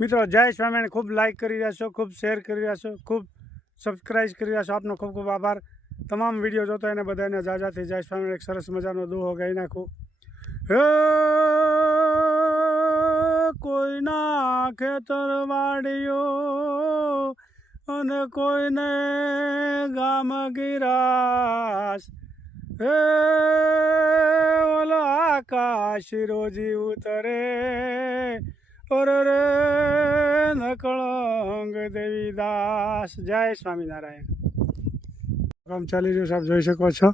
મિત્રો, જય સ્વામિનારાયણ. ખૂબ લાઇક કરી રહ્યા છો, ખૂબ શેર કરી રહ્યા છો, ખૂબ સબસ્ક્રાઈબ કરી રહ્યા છો. આપનો ખૂબ ખૂબ આભાર. તમામ વીડિયો જોતો એને બધાને જાજાથી જય સ્વામિનારાયણ. એક સરસ મજાનો દુહો ગાઈ નાખું. હે, કોઈના ખેતરવાડીઓ અને કોઈને ગામ ગિરાસ હે, ઓલો આકાશ રોજી ઉતરે. ઓર રે નકળંગ દેવીદાસ. જય સ્વામિનારાયણ. કામ ચાલી રહ્યું સાહેબ જોઈ શકો છો.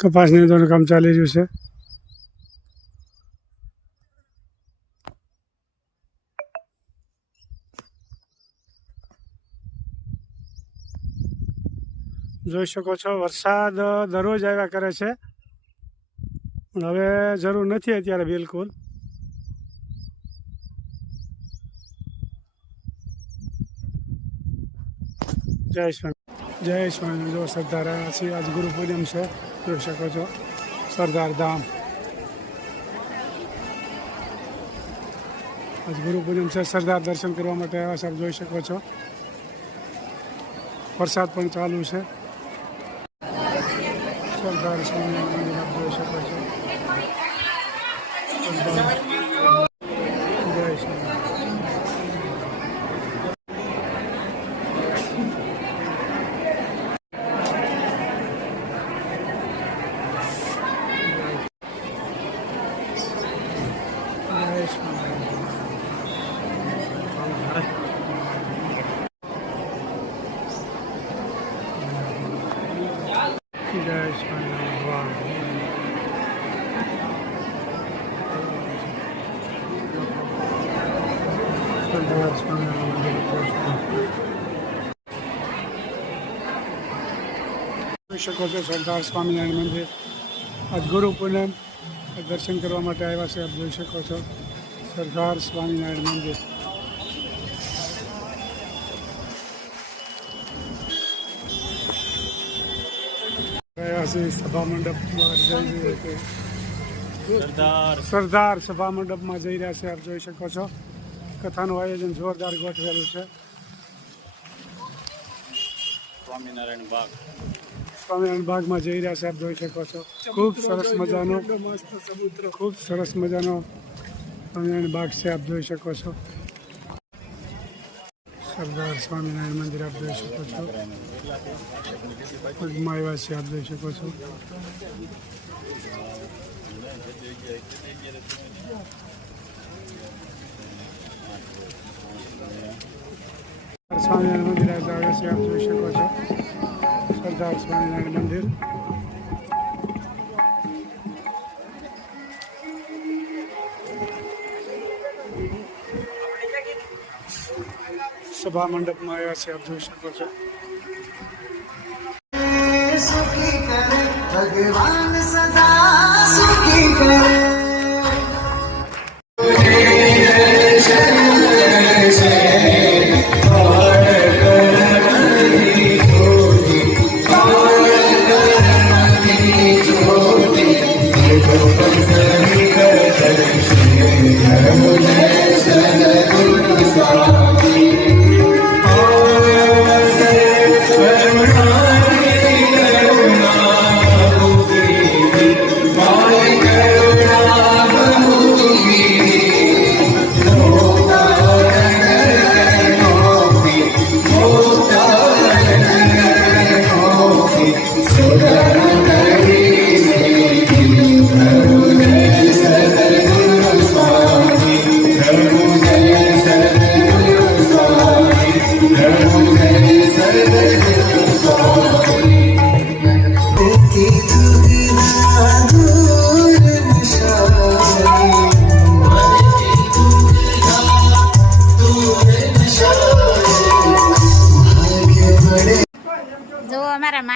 કપાસની અંદર કામ ચાલી રહ્યું છે. જોઈ શકો છો, વરસાદ દરરોજ આવ્યા કરે છે. હવે જરૂર નથી અત્યારે બિલકુલ. જય સ્વામી જય સ્વામી. જો સરદાર આવ્યા આજ ગુરુ પૂજન છે, જોઈ શકો છો, સરદાર ધામ. આજ ગુરુ પૂજન છે, સરદાર દર્શન કરવા માટે આવ્યા સાહેબ જોઈ શકો છો. વરસાદ પણ ચાલુ છે. સરદાર સ્વામિનારાયણ મંદિર આપ જોઈ શકો છો સરદાર જય સ્વામી જય સ્વામિનારાયણ જય સ્વામિનારાયણ સરદાર સ્વામિનારાયણ મંદિર જોઈ શકો છો સરદાર સ્વામિનારાયણ મંદિર. આજ ગુરુ પૂનમ દર્શન કરવા માટે આવ્યા છે આપ જોઈ શકો છો. સરદાર સ્વામિનારાયણ મંદિર. ગયા છે સભા મંડપમાં જઈ રહ્યા છે. સરદાર. સરદાર સભા મંડપમાં જઈ રહ્યા છે આપ જોઈ શકો છો. કથાનું આયોજન જોરદાર ગોઠવેલું છે. સ્વામિનારાયણ બાગ. સ્વામિનારાયણ બાગમાં જઈ રહ્યા આપ જોઈ શકો છો. ખૂબ સરસ મજાનો ખૂબ સરસ મજાનો સ્વામિનારાયણ બાગ છે આપ જોઈ શકો છો. સરદાર સ્વામિનારાયણ મંદિર આપ જોઈ શકો છો. પગમાં આવ્યા છે આપ જોઈ શકો છો. સ્વામિનારાયણ મંદિર આવ્યા છે આપ જોઈ શકો છો. સરદાર સ્વામિનારાયણ મંદિર. સભા મંડપમાં આવ્યા છે, આપ જોઈ શકો છો. ભગવાન સદા સુખી કરે. સુખી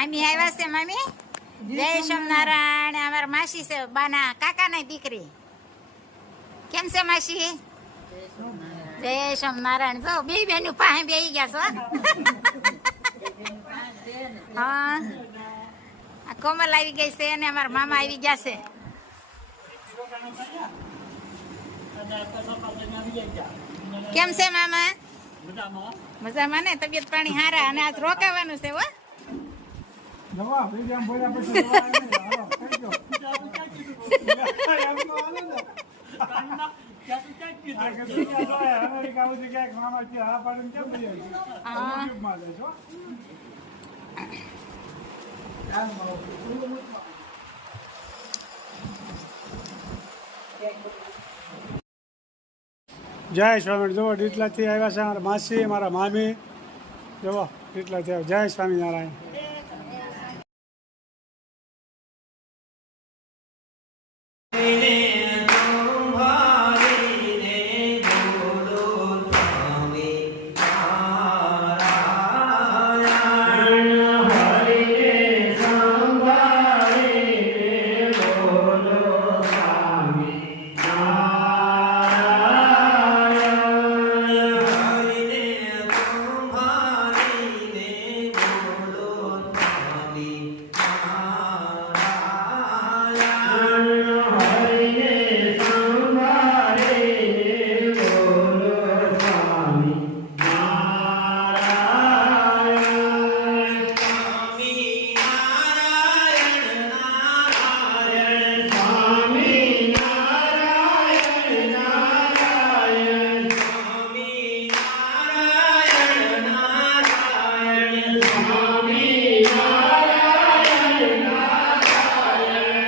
મામી આવ્યા છે મામી? જય સોમનારાયણ. અમારા માસી છે બાના કાકાની દીકરી. કેમ છે માસી? જય સોમનારાયણ. જો બે બેનું પાસે બે ગયા છો હા. આ કોમલ આવી ગઈ છે અને અમારા મામા આવી ગયા છે. કેમ છે મામા? મજામાં ને? તબિયત પાણી હારા? અને આજ રોકાવાનું છે હો. જવા બીજા આમ બોલ્યા પછી જવા આવે ને. હાલો, થઈ ગયો. એમ તો હાલે ને. આ કે દુનિયા જોયા, અમેરિકા સુધી ક્યાંક મામા પાડીને કેમ છો. જય સ્વામી જુઓ ડીટલાથી આવ્યા છે મારા માસી મારા મામી જુઓ ડીટલાથી આવ્યા જય સ્વામિનારાયણ